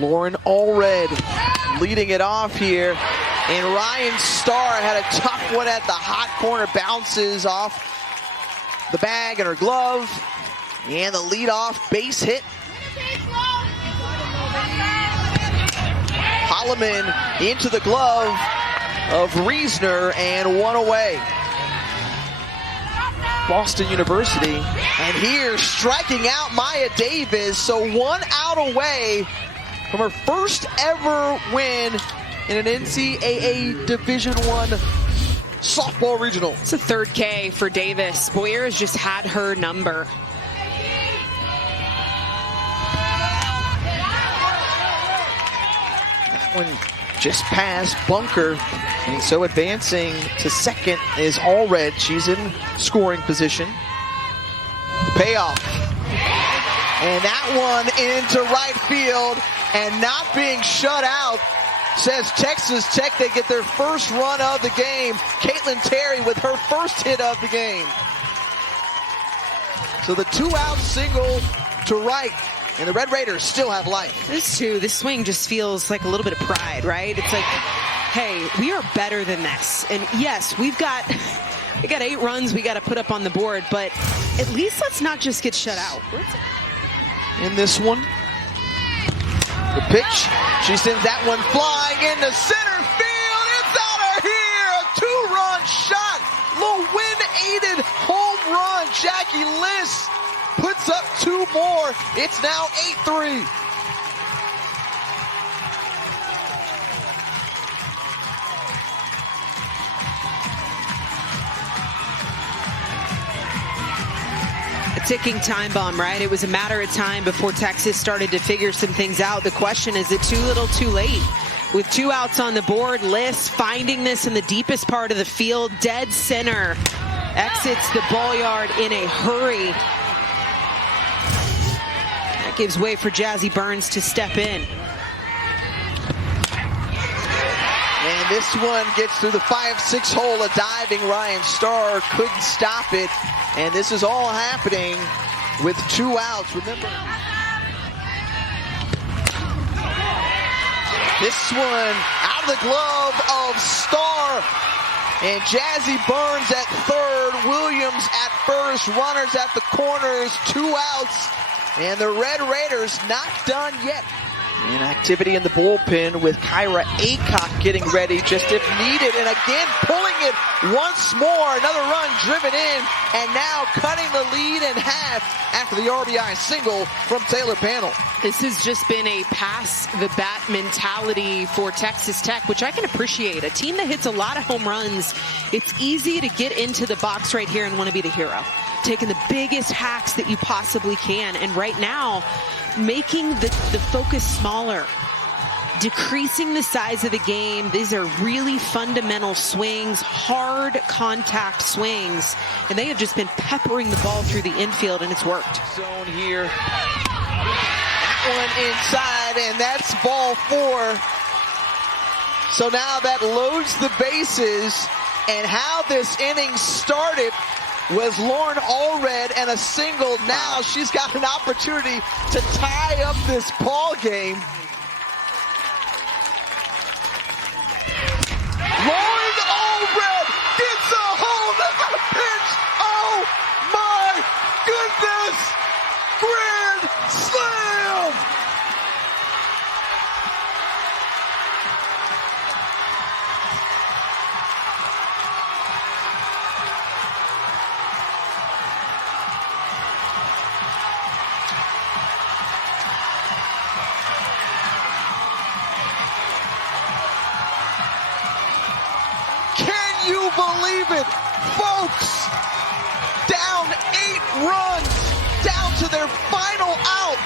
Lauren Allred leading it off here. And Ryan Starr had a tough one at the hot corner. Bounces off the bag and her glove. And the leadoff base hit. Holloman into the glove of Reisner and one away. Boston University. And here striking out Maya Davis. So 1 out away from her first ever win in an NCAA Division I softball regional. It's a third K for Davis. Boyer has just had her number. That one just past bunker. And so advancing to second is Allred. She's in scoring position. Payoff. And that one into right field and not being shut out. Says Texas Tech, they get their first run of the game. Caitlin Terry with her first hit of the game. So the 2-out single to right, and the Red Raiders still have life. This swing just feels like a little bit of pride, right? It's like, hey, we are better than this. And yes, we got 8 runs we got to put up on the board, but at least let's not just get shut out. In this one, the pitch, she sends that one flying into center field. It's out of here, a 2-run shot. Little wind-aided home run. Jackie Liss puts up 2 more. It's now 8-3. Ticking time bomb, right? It was a matter of time before Texas started to figure some things out. The question is it too little, too late? With 2 outs on the board, Liss finding this in the deepest part of the field, dead center, exits the ball yard in a hurry. That gives way for Jazzy Burns to step in. And this one gets through the 5-6 hole. A diving Ryan Starr couldn't stop it. And this is all happening with 2 outs. Remember, this one out of the glove of Starr. And Jazzy Burns at third, Williams at first, runners at the corners, 2 outs. And the Red Raiders not done yet. And activity in the bullpen with Kyra Aycock getting ready just if needed. And again, pulling it once more. Another run driven in. And now cutting the lead in half after the RBI single from Taylor Panel. This has just been a pass the bat mentality for Texas Tech, which I can appreciate. A team that hits a lot of home runs, it's easy to get into the box right here and want to be the hero. Taking the biggest hacks that you possibly can. And right now, making the focus smaller, decreasing the size of the game. These are really fundamental swings, hard contact swings, and they have just been peppering the ball through the infield, and it's worked. Zone here. That one inside, and that's ball 4. So now that loads the bases, and how this inning started was Lauren Allred and a single. Now she's got an opportunity to tie up this ball game. Lauren Allred gets a hold of the pitch. Oh my goodness! Grand slam! You believe it, folks? Down 8 runs, down to their final out.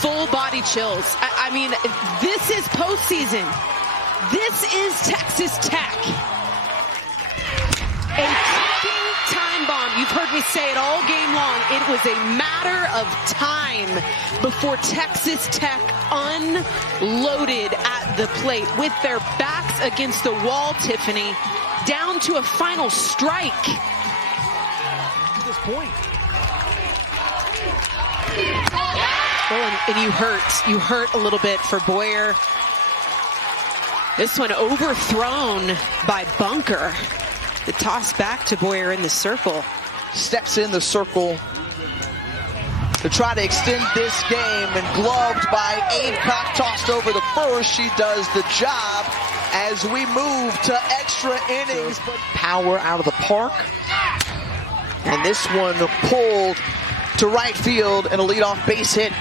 Full body chills. I mean, this is postseason. This is Texas Tech. A ticking time bomb. You've heard me say it all game long. It was a matter of time before Texas Tech unloaded at the plate with their backs against the wall, Tiffany, down to a final strike. To this point. Well, and you hurt a little bit for Boyer. This one overthrown by Bunker. The toss back to Boyer in the circle. Steps in the circle to try to extend this game, and gloved by Adcock, tossed over the first. She does the job as we move to extra innings. Power out of the park. And this one pulled to right field, and a leadoff base hit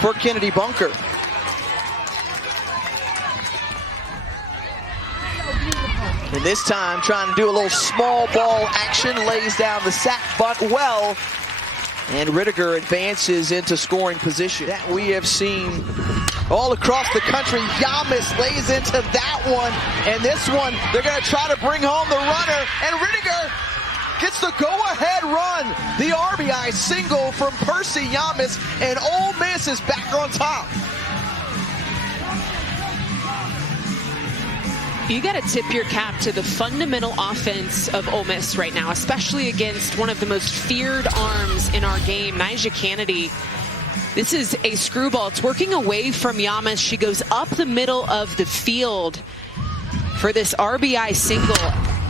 for Kennedy Bunker. And this time trying to do a little small ball action, lays down the sac bunt well. And Rittiger advances into scoring position. That we have seen all across the country. Yamas lays into that one. And this one, they're going to try to bring home the runner. And Rittiger gets the go-ahead run. The RBI single from Percy Yamas. And Ole Miss is back on top. You got to tip your cap to the fundamental offense of Ole Miss right now, especially against one of the most feared arms in our game, Nyjah Kennedy. This is a screwball. It's working away from Yamas. She goes up the middle of the field for this RBI single.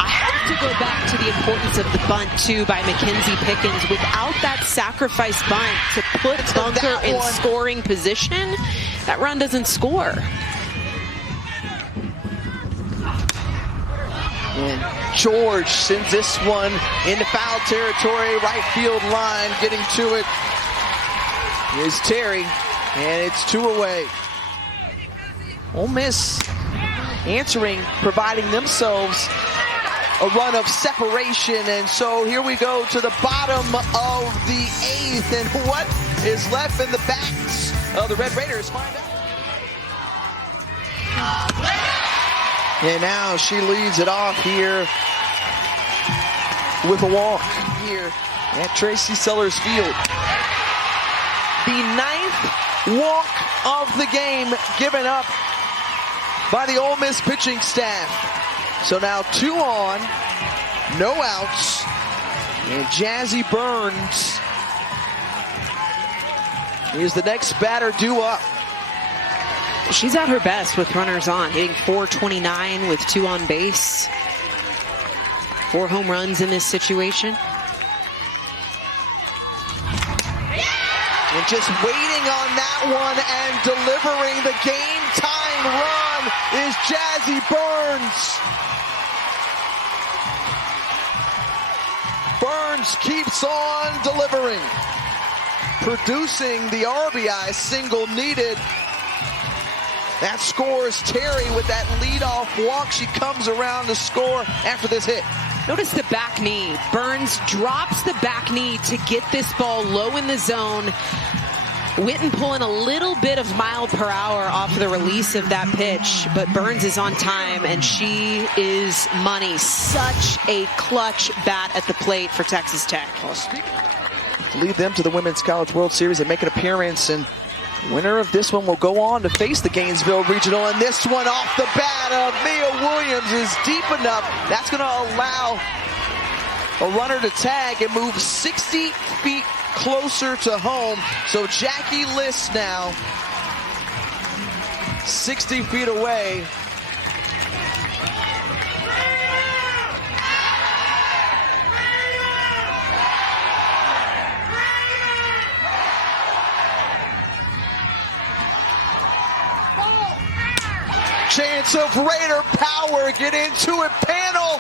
I have to go back to the importance of the bunt, too, by Mackenzie Pickens. Without that sacrifice bunt to put Bunker in scoring position, that run doesn't score. And George sends this one into foul territory, right field line. Getting to it is Terry, and it's 2 away. Ole Miss answering, providing themselves a run of separation, and so here we go to the bottom of the 8th, and what is left in the backs of the Red Raiders? Find out. And now she leads it off here with a walk here at Tracy Sellers Field. The 9th walk of the game given up by the Ole Miss pitching staff. So now 2 on, no outs, and Jazzy Burns is the next batter due up. She's at her best with runners on, hitting .429 with 2 on base. 4 home runs in this situation. And just waiting on that one and delivering the game-tying run is Jazzy Burns. Burns keeps on delivering, producing the RBI single needed. That scores Terry with that leadoff walk. She comes around to score after this hit. Notice the back knee. Burns drops the back knee to get this ball low in the zone. Witten pulling a little bit of miles per hour off of the release of that pitch, but Burns is on time, and she is money. Such a clutch bat at the plate for Texas Tech. To lead them to the Women's College World Series and make an appearance, and winner of this one will go on to face the Gainesville Regional, and this one off the bat of Mia Williams is deep enough. That's going to allow a runner to tag and move 60 feet closer to home. So Jackie List now 60 feet away. Chance of Raider power, get into it, panel,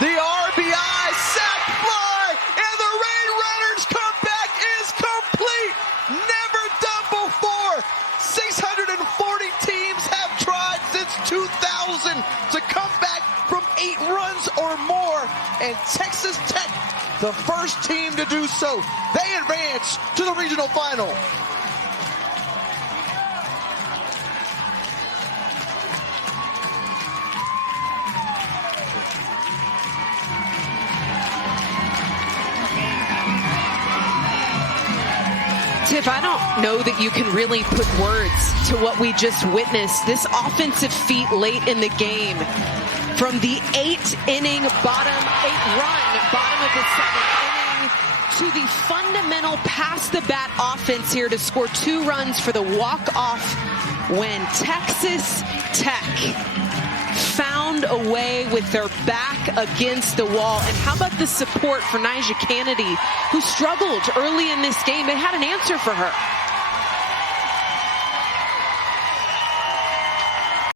the RBI, sac fly, and the Raid Runners comeback is complete. Never done before. 640 teams have tried since 2000 to come back from 8 runs or more, and Texas Tech, the first team to do so. They advance to the regional final. Tiff, I don't know that you can really put words to what we just witnessed. This offensive feat late in the game from the 8-inning bottom of the 7th inning. to the fundamental pass the bat offense here to score 2 runs for the walk-off when Texas Tech found a way with their back against the wall. And how about the support for Nyjah Kennedy, who struggled early in this game? They had an answer for her.